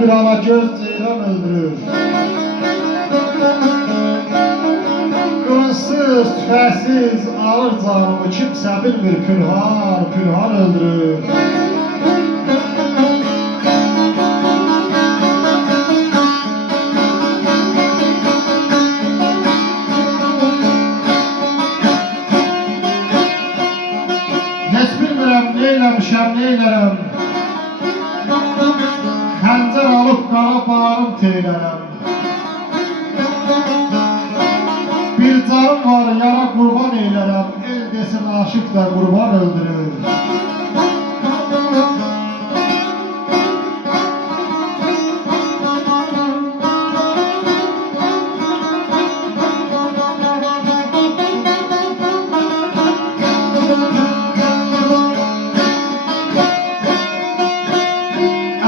bir alagöz ceylan öldürür. Kılınsız, tüfəksiz alır canımı, kimsə bilmir pünhan, pünhan öldürür. Heç bilmirəm, neyləmişəm, neylərəm. Xəncər alıb qara bağrım teylərəm. Bir canım var, yara qurban eylərəm. El desin aşıq da qurban öldürür.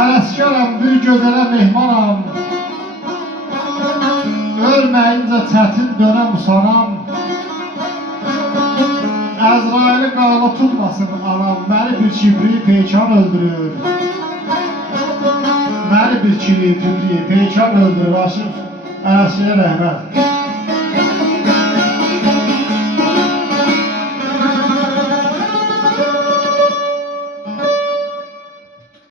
Ələskərəm, bir gözələ mehmanam. Ölməyincə çətin dönəm usanam. Əzraili qanı tutmasın anam. Məni bir kibri peykan öldürür. Məni bir kibri peykan öldürür. Aşıq Ələskərə rəhmət.